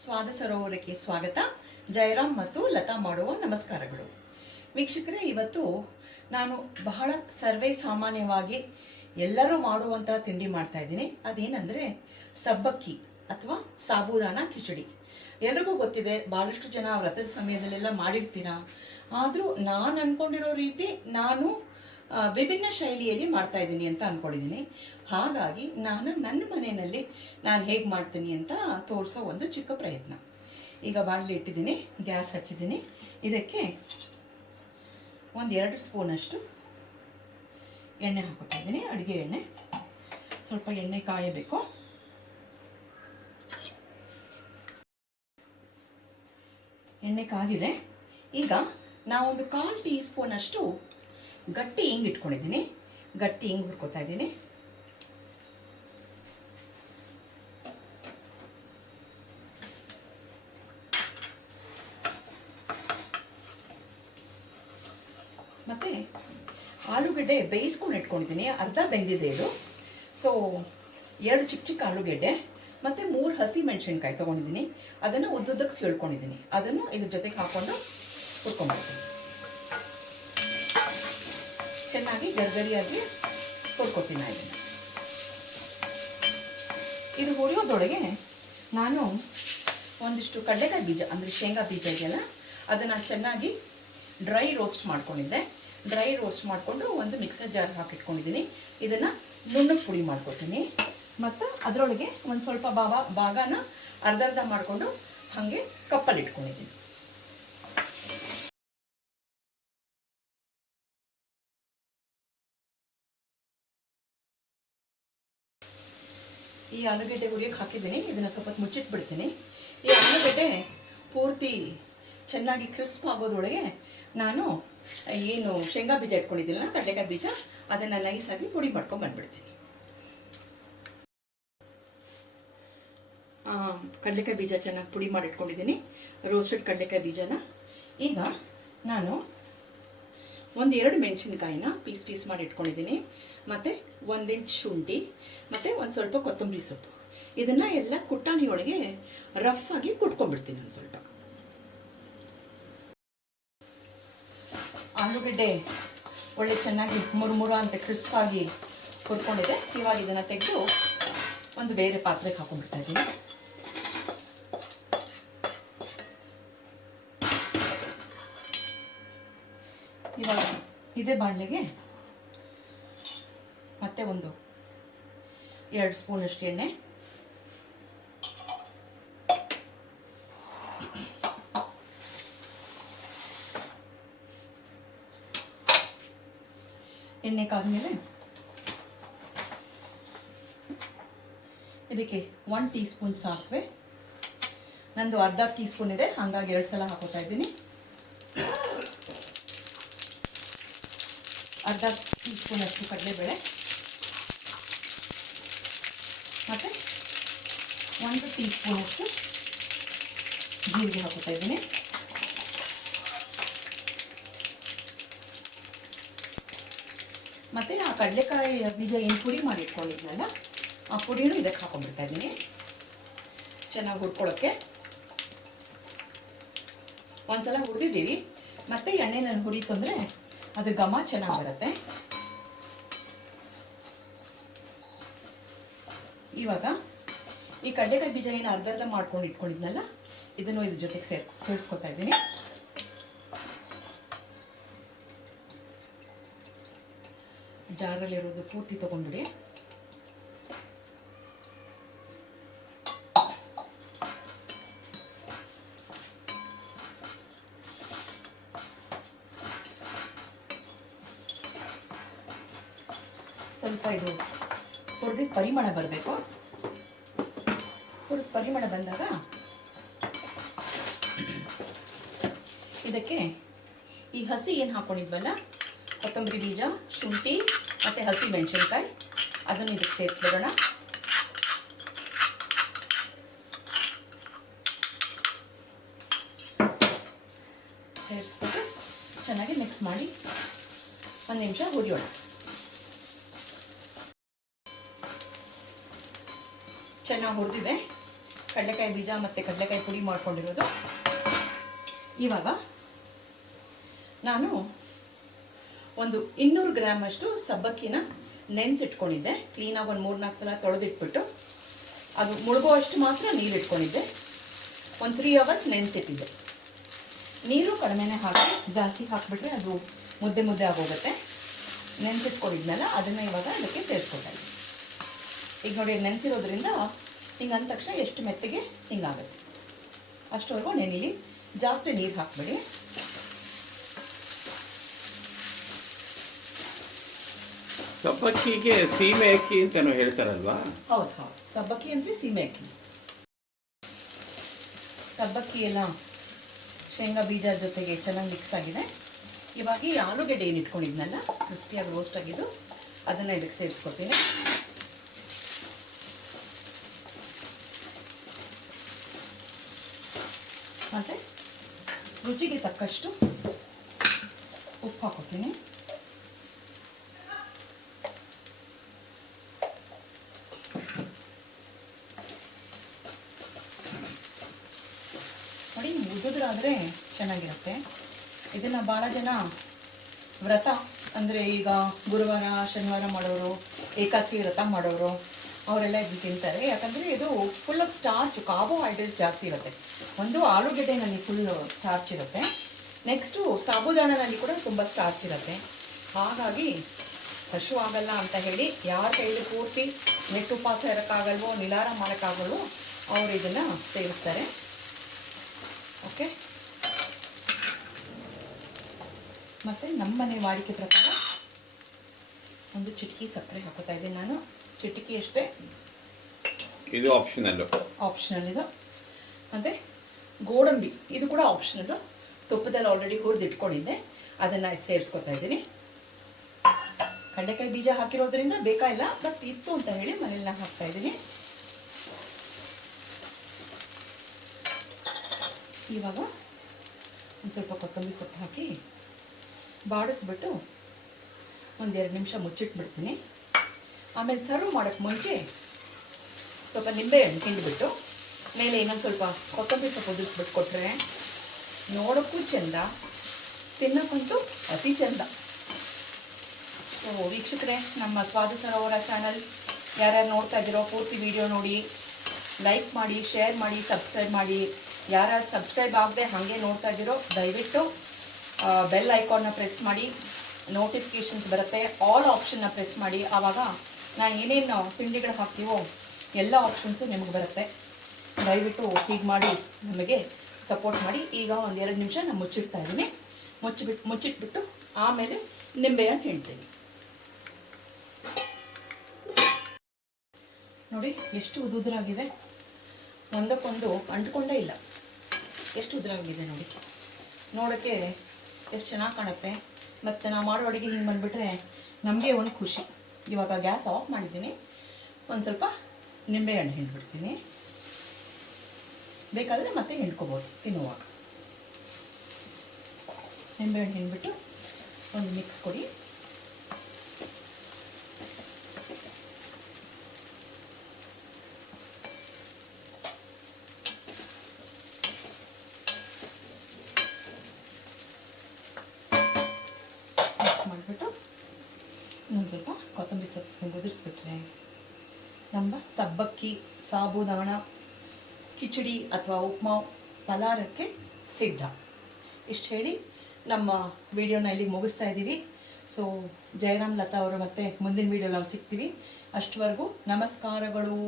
ಸ್ವಾದ ಸರೋವರಕ್ಕೆ ಸ್ವಾಗತ. ಜಯರಾಮ್ ಮತ್ತು ಲತಾ ಮಾಡುವ ನಮಸ್ಕಾರಗಳು. ವೀಕ್ಷಕರೇ, ಇವತ್ತು ನಾನು ಬಹಳ ಸರ್ವೇ ಸಾಮಾನ್ಯವಾಗಿ ಎಲ್ಲರೂ ಮಾಡುವಂತಹ ತಿಂಡಿ ಮಾಡ್ತಾ ಇದ್ದೀನಿ. ಅದೇನೆಂದರೆ ಸಬ್ಬಕ್ಕಿ ಅಥವಾ ಸಾಬೂದಾನ ಕಿಚಡಿ. ಎಲ್ರಿಗೂ ಗೊತ್ತಿದೆ, ಭಾಳಷ್ಟು ಜನ ವ್ರತದ ಸಮಯದಲ್ಲೆಲ್ಲ ಮಾಡಿರ್ತೀರಾ. ಆದರೂ ನಾನು ಅಂದ್ಕೊಂಡಿರೋ ರೀತಿ ನಾನು ವಿಭಿನ್ನ ಶೈಲಿಯಲ್ಲಿ ಮಾಡ್ತಾ ಇದ್ದೀನಿ ಅಂತ ಅಂದ್ಕೊಂಡಿದ್ದೀನಿ. ಹಾಗಾಗಿ ನಾನು ನನ್ನ ಮನೆಯಲ್ಲಿ ನಾನು ಹೇಗೆ ಮಾಡ್ತೀನಿ ಅಂತ ತೋರಿಸೋ ಒಂದು ಚಿಕ್ಕ ಪ್ರಯತ್ನ. ಈಗ ಬಾಣಲೆ ಇಟ್ಟಿದ್ದೀನಿ, ಗ್ಯಾಸ್ ಹಚ್ಚಿದ್ದೀನಿ. ಇದಕ್ಕೆ 1-2 ಸ್ಪೂನಷ್ಟು ಎಣ್ಣೆ ಹಾಕೋತಾ ಇದ್ದೀನಿ, ಅಡುಗೆ ಎಣ್ಣೆ. ಸ್ವಲ್ಪ ಎಣ್ಣೆ ಕಾಯಬೇಕು. ಎಣ್ಣೆ ಕಾದಿದೆ. ಈಗ ನಾವೊಂದು 1/4 ಟೀ ಸ್ಪೂನಷ್ಟು ಗಟ್ಟಿ ಹಿಂಗೆ ಇಟ್ಕೊಂಡಿದ್ದೀನಿ. ಗಟ್ಟಿ ಹಿಂಗೆ ಹುರ್ಕೋತಾ ಇದ್ದೀನಿ. ಮತ್ತು ಆಲೂಗಡ್ಡೆ ಬೇಯಿಸ್ಕೊಂಡು ಇಟ್ಕೊಂಡಿದ್ದೀನಿ, ಅರ್ಧ ಬೆಂದಿದೆ ಇದು. ಸೊ 2 ಚಿಕ್ಕ ಚಿಕ್ಕ ಆಲೂಗೆಡ್ಡೆ ಮತ್ತು 3 ಹಸಿ ಮೆಣಸಿನ್ಕಾಯಿ ತೊಗೊಂಡಿದ್ದೀನಿ. ಅದನ್ನು ಉದ್ದುದ್ದಕ್ಕೆ ಸೀಳ್ಕೊಂಡಿದ್ದೀನಿ. ಅದನ್ನು ಇದ್ರ ಜೊತೆಗೆ ಹಾಕ್ಕೊಂಡು ಹುರ್ಕೊಂಡ್ಬಿಡ್ತೀನಿ. ಚೆನ್ನಾಗಿ ಗರ್ಗರಿಯಾಗಿ ಹುರ್ಕೊತೀನಿ ಇದನ್ನು. ಇದು ಹುರಿಯೋದೊಳಗೆ ನಾನು ಒಂದಿಷ್ಟು ಕಡಲೆಕಾಯಿ ಬೀಜ ಅಂದರೆ ಶೇಂಗಾ ಬೀಜ ಇದೆಯಲ್ಲ, ಅದನ್ನು ಚೆನ್ನಾಗಿ ಡ್ರೈ ರೋಸ್ಟ್ ಮಾಡ್ಕೊಂಡಿದ್ದೆ. ಡ್ರೈ ರೋಸ್ಟ್ ಮಾಡಿಕೊಂಡು ಒಂದು ಮಿಕ್ಸರ್ ಜಾರ್ ಹಾಕಿಟ್ಕೊಂಡಿದ್ದೀನಿ. ಇದನ್ನು ನುಣ್ಣಗೆ ಪುಡಿ ಮಾಡ್ಕೊತೀನಿ. ಮತ್ತು ಅದರೊಳಗೆ ಒಂದು ಸ್ವಲ್ಪ ಭಾಗನ ಅರ್ಧ ಮಾಡಿಕೊಂಡು ಹಾಗೆ ಕಪ್ಪಲ್ಲಿ ಇಟ್ಕೊಂಡಿದ್ದೀನಿ. ಈ ಆಲೂಗಡ್ಡೆ ಹುರಿಯೋಕ್ಕೆ ಹಾಕಿದ್ದೀನಿ. ಇದನ್ನು ಸ್ವಲ್ಪ ಮುಚ್ಚಿಟ್ಬಿಡ್ತೀನಿ. ಈ ಆಲೂಗಡ್ಡೆ ಪೂರ್ತಿ ಚೆನ್ನಾಗಿ ಕ್ರಿಸ್ಪ್ ಆಗೋದ್ರೊಳಗೆ ನಾನು ಏನು ಶೇಂಗಾ ಬೀಜ ಇಟ್ಕೊಂಡಿದ್ದೀನಲ್ಲ, ಕಡಲೆಕಾಯಿ ಬೀಜ, ಅದನ್ನು ನೈಸಾಗಿ ಪುಡಿ ಮಾಡ್ಕೊಂಡು ಬಂದ್ಬಿಡ್ತೀನಿ. ಕಡಲೆಕಾಯಿ ಬೀಜ ಚೆನ್ನಾಗಿ ಪುಡಿ ಮಾಡಿ ಇಟ್ಕೊಂಡಿದ್ದೀನಿ, ರೋಸ್ಟೆಡ್ ಕಡಲೆಕಾಯಿ ಬೀಜನ. ಈಗ ನಾನು 1-2 ಮೆಣಸಿನ್ಕಾಯಿನ ಪೀಸ್ ಮಾಡಿ ಇಟ್ಕೊಂಡಿದ್ದೀನಿ. ಮತ್ತು 1 ಇಂಚ್ ಶುಂಠಿ ಮತ್ತು ಒಂದು ಸ್ವಲ್ಪ ಕೊತ್ತಂಬರಿ ಸೊಪ್ಪು. ಇದನ್ನು ಎಲ್ಲ ಕುಟ್ಟಾಣಿಯೊಳಗೆ ರಫ್ ಆಗಿ ಕುಟ್ಕೊಂಡ್ಬಿಡ್ತೀನಿ. ಒಂದು ಸ್ವಲ್ಪ ಆಲೂಗಡ್ಡೆ ಒಳ್ಳೆ ಚೆನ್ನಾಗಿ ಮುರುಮುರ ಅಂತ ಕ್ರಿಸ್ಪಾಗಿ ಹುರ್ಕೊಂಡಿದೆ. ಇವಾಗ ಇದನ್ನು ತೆಗೆದು ಒಂದು ಬೇರೆ ಪಾತ್ರೆಗೆ ಹಾಕೊಂಡ್ಬಿಡ್ತಾ ಇದ್ದೀನಿ. ಇವಾಗ ಇದೇ ಬಾಣಲೆಗೆ ಮತ್ತೆ ಒಂದು 2 ಸ್ಪೂನಷ್ಟು ಎಣ್ಣೆ, ಎಣ್ಣೆ ಕಾದ್ಮೇಲೆ ಇದಕ್ಕೆ 1 ಟೀ ಸ್ಪೂನ್ ಸಾಸಿವೆ. ನಂದು ಅರ್ಧ ಟೀ ಸ್ಪೂನ್ ಇದೆ, ಹಾಗಾಗಿ 2 ಸಲ ಹಾಕೋತಾ ಇದ್ದೀನಿ. ಅರ್ಧ ಟೀ ಸ್ಪೂನಷ್ಟು ಕಡಲೆಬೇಳೆ ಮತ್ತು 1 ಟೀ ಸ್ಪೂನಷ್ಟು ಜೀರಿಗೆ ಹಾಕೋತಾ ಇದ್ದೀನಿ. ಮತ್ತು ಆ ಕಡಲೆಕಾಯಿ ಬೀಜ ಏನು ಪುಡಿ ಮಾಡಿ ಇಟ್ಕೊಂಡಿದ್ನಲ್ಲ, ಆ ಪುಡಿನೂ ಇದಕ್ಕೆ ಹಾಕೊಂಡ್ಬಿಡ್ತಾ ಇದ್ದೀನಿ ಚೆನ್ನಾಗಿ ಹುರ್ಕೊಳ್ಳೋಕ್ಕೆ. ಒಂದ್ಸಲ ಹುರಿದಿದ್ದೀವಿ, ಮತ್ತು ಎಣ್ಣೆ ನಾನು ಹುರಿತು ಅಂದರೆ ಅದ್ರ ಘಮ ಚೆನ್ನಾಗಿ ಬರುತ್ತೆ. ಇವಾಗ ಈ ಕಡಲೆಕಾಯಿ ಬೀಜ ಏನು ಅರ್ಧ ಮಾಡ್ಕೊಂಡು ಇಟ್ಕೊಂಡಿದ್ನಲ್ಲ, ಇದನ್ನು ಇದ್ರ ಜೊತೆಗೆ ಸೇರಿಸ್ಕೊತಾ ಇದ್ದೀನಿ. ಜಾರಲ್ಲಿರೋದು ಪೂರ್ತಿ ತೊಗೊಂಡ್ಬಿಡಿ. ಸ್ವಲ್ಪ ಇದು ಹುರಿದಿದ್ದ ಪರಿಮಳ ಬರಬೇಕು. ಹುರಿದ ಪರಿಮಳ ಬಂದಾಗ ಇದಕ್ಕೆ ಈ ಹಸಿ ಏನು ಹಾಕ್ಕೊಂಡಿದ್ವಲ್ಲ, ಕೊತ್ತಂಬರಿ ಬೀಜ, ಶುಂಠಿ ಮತ್ತು ಹಸಿ ಮೆಣಸಿನ್ಕಾಯಿ, ಅದನ್ನು ಇದಕ್ಕೆ ಸೇರಿಸ್ಬಿಡೋಣ. ಸೇರಿಸ್ಬಿಟ್ಟು ಚೆನ್ನಾಗಿ ಮಿಕ್ಸ್ ಮಾಡಿ 1 ನಿಮಿಷ ಹುರಿಯೋಣ. ಚೆನ್ನಾಗಿ ಹುರಿದಿದೆ. ಕಡಲೆಕಾಯಿ ಬೀಜ ಮತ್ತು ಕಡಲೆಕಾಯಿ ಪುಡಿ ಮಾಡ್ಕೊಂಡಿರೋದು. ಇವಾಗ ನಾನು ಒಂದು 200 ಗ್ರಾಮ್ ಅಷ್ಟು ಸಬ್ಬಕ್ಕಿನ ನೆನೆಸಿಟ್ಕೊಂಡಿದ್ದೆ. ಕ್ಲೀನಾಗಿ ಒಂದು 3-4 ಸಲ ತೊಳೆದಿಟ್ಬಿಟ್ಟು ಅದು ಮುಳುಗುವಷ್ಟು ಮಾತ್ರ ನೀರು ಇಟ್ಕೊಂಡಿದ್ದೆ. ಒಂದು 3 ಅವರ್ಸ್ ನೆನೆಸಿಟ್ಟಿದ್ದೆ. ನೀರು ಕಡಿಮೆನೇ ಹಾಕಿ, ಜಾಸ್ತಿ ಹಾಕಿಬಿಟ್ರೆ ಅದು ಮುದ್ದೆ ಮುದ್ದೆ ಆಗೋಗುತ್ತೆ. ನೆನೆಸಿಟ್ಕೊಂಡಿದ್ಮೇಲೆ ಅದನ್ನು ಇವಾಗ ಅದಕ್ಕೆ ಸೇರಿಸ್ಕೊತಾ ಇದ್ದೀನಿ. ಈಗ ನೋಡಿ, ನೆನೆಸಿರೋದ್ರಿಂದ ಹಿಂಗೆ ಅಂದ ತಕ್ಷಣ ಎಷ್ಟು ಮೆತ್ತಗೆ ಹಿಂಗಾಗುತ್ತೆ ಅಷ್ಟವರೆಗೂ ನೆನೆಲಿ. ಜಾಸ್ತಿ ನೀರು ಹಾಕಬೇಡಿ. ಸಬ್ಬಕ್ಕಿಗೆ ಸೀಮೆ ಅಕ್ಕಿ ಅಂತಲೂ ಹೇಳ್ತಾರಲ್ವಾ? ಹೌದು ಹೌದು, ಸಬ್ಬಕ್ಕಿ ಅಂದರೆ ಸೀಮೆ ಅಕ್ಕಿ. ಸಬ್ಬಕ್ಕಿ ಎಲ್ಲ ಶೇಂಗಾ ಬೀಜ ಜೊತೆಗೆ ಚೆನ್ನಾಗಿ ಮಿಕ್ಸ್ ಆಗಿದೆ. ಇವಾಗ ಈ ಆಲೂಗೆಡ್ಡೆ ಏನು ಇಟ್ಕೊಂಡಿದ್ನಲ್ಲ, ಕ್ರಿಸ್ಪಿಯಾಗಿ ರೋಸ್ಟ್ ಆಗಿದ್ದು, ಅದನ್ನು ಇದಕ್ಕೆ ಸೇರಿಸ್ಕೊತೀನಿ. ಮತ್ತು ರುಚಿಗೆ ತಕ್ಕಷ್ಟು ಉಪ್ಪು ಹಾಕೋತೀನಿ. ನೋಡಿ, ಮುಗಿದ್ರಾದರೆ ಚೆನ್ನಾಗಿರುತ್ತೆ. ಇದನ್ನು ಭಾಳ ಜನ ವ್ರತ ಅಂದರೆ ಈಗ ಗುರುವಾರ ಶನಿವಾರ ಮಾಡೋರು, ಏಕಾದಶಿ ವ್ರತ ಮಾಡೋರು ಅವರೆಲ್ಲ ಇದು ತಿಂತಾರೆ. ಯಾಕಂದರೆ ಇದು ಫುಲ್ ಆಫ್ ಸ್ಟಾರ್ಚ್, ಕಾರ್ಬೋಹೈಡ್ರೇಟ್ಸ್ ಜಾಸ್ತಿ ಇರುತ್ತೆ. ಒಂದು ಆಲೂಗೆಡ್ಡೆನಲ್ಲಿ ಫುಲ್ಲು ಸ್ಟಾರ್ಚ್ ಇರುತ್ತೆ. ನೆಕ್ಸ್ಟು ಸಾಬುದಾಣನಲ್ಲಿ ಕೂಡ ತುಂಬ ಸ್ಟಾರ್ಚ್ ಇರುತ್ತೆ. ಹಾಗಾಗಿ ಹಶು ಆಗಲ್ಲ ಅಂತ ಹೇಳಿ ಯಾರ ಕೈಲಿ ಪೂರ್ತಿ ನೆಟ್ಟುಪವಾಸ ಇರೋಕ್ಕಾಗಲ್ವೋ, ನಿಲಾರ ಮಾಡೋಕ್ಕಾಗಲ್ವೋ ಅವರು ಇದನ್ನು ಸೇರಿಸ್ತಾರೆ. ಓಕೆ. ಮತ್ತು ನಮ್ಮನೆ ವಾಡಿಕೆ ಪ್ರಕಾರ ಒಂದು ಚಿಟಕಿ ಸಕ್ಕರೆ ಹಾಕೋತಾ ಇದ್ದೀನಿ ನಾನು. ಚಿಟಕಿ ಅಷ್ಟೇ, ಇದು ಆಪ್ಷನಲ್ ಇದು. ಮತ್ತು ಗೋಡಂಬಿ, ಇದು ಕೂಡ ಆಪ್ಷನಲ್ಲು. ತುಪ್ಪದಲ್ಲಿ ಆಲ್ರೆಡಿ ಹುರಿದಿಟ್ಕೊಂಡಿದ್ದೆ, ಅದನ್ನು ಸೇರಿಸ್ಕೊತಾ ಇದ್ದೀನಿ. ಕಡಲೆಕಾಯಿ ಬೀಜ ಹಾಕಿರೋದ್ರಿಂದ ಬೇಕಾಗಿಲ್ಲ, ಬಟ್ ಇತ್ತು ಅಂತ ಹೇಳಿ ಮನೆಯಲ್ಲ ಹಾಕ್ತಾ ಇದ್ದೀನಿ. ಇವಾಗ ಒಂದು ಸ್ವಲ್ಪ ಕೊತ್ತಂಬರಿ ಸೊಪ್ಪು ಹಾಕಿ ಬಾಡಿಸ್ಬಿಟ್ಟು ಒಂದು 2 ನಿಮಿಷ ಮುಚ್ಚಿಟ್ಬಿಡ್ತೀನಿ. ಆಮೇಲೆ ಸರ್ವ್ ಮಾಡೋಕ್ಕೆ ಮುಂಚೆ ಸ್ವಲ್ಪ ನಿಂಬೆಹಣ್ಣು ಹಿಂಡ್ಬಿಟ್ಟು ಮೇಲೆ ಇನ್ನೊಂದು ಸ್ವಲ್ಪ ಕೊತ್ತಂಬರಿ ಸೊಪ್ಪು ಉದುರಿಸ್ಬಿಟ್ಟು ಕೊಟ್ಟರೆ ನೋಡೋಕ್ಕೂ ಚೆಂದ, ತಿನ್ನೋಕ್ಕಂತೂ ಅತಿ ಚೆಂದ. ಸೊ ವೀಕ್ಷಕರೇ, ನಮ್ಮ ಸ್ವಾದು ಸರೋವರ ಚಾನಲ್ ಯಾರ್ಯಾರು ನೋಡ್ತಾ ಇದ್ದೀರೋ ಪೂರ್ತಿ ವಿಡಿಯೋ ನೋಡಿ, ಲೈಕ್ ಮಾಡಿ, ಶೇರ್ ಮಾಡಿ, ಸಬ್ಸ್ಕ್ರೈಬ್ ಮಾಡಿ. ಯಾರ್ಯಾರು ಸಬ್ಸ್ಕ್ರೈಬ್ ಆಗದೆ ಹಾಗೆ ನೋಡ್ತಾ ಇದ್ದೀರೋ ದಯವಿಟ್ಟು ಬೆಲ್ ಐಕಾನ್ನ ಪ್ರೆಸ್ ಮಾಡಿ, ನೋಟಿಫಿಕೇಷನ್ಸ್ ಬರುತ್ತೆ. ಆಲ್ ಆಪ್ಷನ್ನ ಪ್ರೆಸ್ ಮಾಡಿ. ಆವಾಗ ನಾನು ಏನೇನು ತಿಂಡಿಗಳು ಹಾಕ್ತೀವೋ ಎಲ್ಲ ಆಪ್ಷನ್ಸು ನಿಮಗೆ ಬರುತ್ತೆ. ದಯವಿಟ್ಟು ಹೀಗೆ ಮಾಡಿ ನಮಗೆ ಸಪೋರ್ಟ್ ಮಾಡಿ. ಈಗ ಒಂದು 2 ನಿಮಿಷ ನಾನು ಮುಚ್ಚಿಡ್ತಾ ಇದ್ದೀನಿ. ಮುಚ್ಚಿಟ್ಬಿಟ್ಟು ಆಮೇಲೆ ನಿಂಬೆಹಣ್ಣು ಹಿಂಡ್ತೀನಿ. ನೋಡಿ ಎಷ್ಟು ಉದುರಾಗಿದೆ, ಒಂದಕ್ಕೊಂದು ಅಂಟ್ಕೊಂಡೇ ಇಲ್ಲ. ಎಷ್ಟು ಉದುರಾಗಿದೆ ನೋಡಿ, ನೋಡೋಕ್ಕೆ ಎಷ್ಟು ಚೆನ್ನಾಗಿ ಕಾಣುತ್ತೆ. ಮತ್ತು ನಾವು ಮಾಡೋ ಅಡುಗೆ ಹಿಂಗೆ ಬಂದುಬಿಟ್ರೆ ನಮಗೆ ಒಂದು ಖುಷಿ. ಇವಾಗ ಗ್ಯಾಸ್ ಆಫ್ ಮಾಡಿದ್ದೀನಿ. ಒಂದು ಸ್ವಲ್ಪ ನಿಂಬೆಹಣ್ಣು ಹಿಂಡ್ಬಿಡ್ತೀನಿ. ಬೇಕಾದರೆ ಮತ್ತೆ ಹಿಂಡ್ಕೊಬೋದು ತಿನ್ನುವಾಗ. ನಿಂಬೆಹಣ್ಣು ಹಿಂಡ್ಬಿಟ್ಟು ಒಂದು ಮಿಕ್ಸ್ ಕೊಡಿ. ಮಾಡಿಬಿಟ್ಟು ಇನ್ನೊಂದು ಸ್ವಲ್ಪ ಕೊತ್ತಂಬರಿ ಸೊಪ್ಪು ಉದುರಿಸ್ಬಿಟ್ರೆ ನಮ್ಮ ಸಬ್ಬಕ್ಕಿ ಸಾಬುದಾಣ ಕಿಚಡಿ ಅಥವಾ ಉಪ್ಮಾ ಫಲಾರಕ್ಕೆ ಸಿದ್ಧ. ಇಷ್ಟು ಹೇಳಿ ನಮ್ಮ ವಿಡಿಯೋನ ಇಲ್ಲಿಗೆ ಮುಗಿಸ್ತಾ ಇದ್ದೀವಿ. ಸೊ ಜಯರಾಮ್ ಲತಾ ಅವರು ಮತ್ತೆ ಮುಂದಿನ ವಿಡಿಯೋ ನಾವು ಸಿಗ್ತೀವಿ. ಅಷ್ಟವರೆಗೂ ನಮಸ್ಕಾರಗಳು.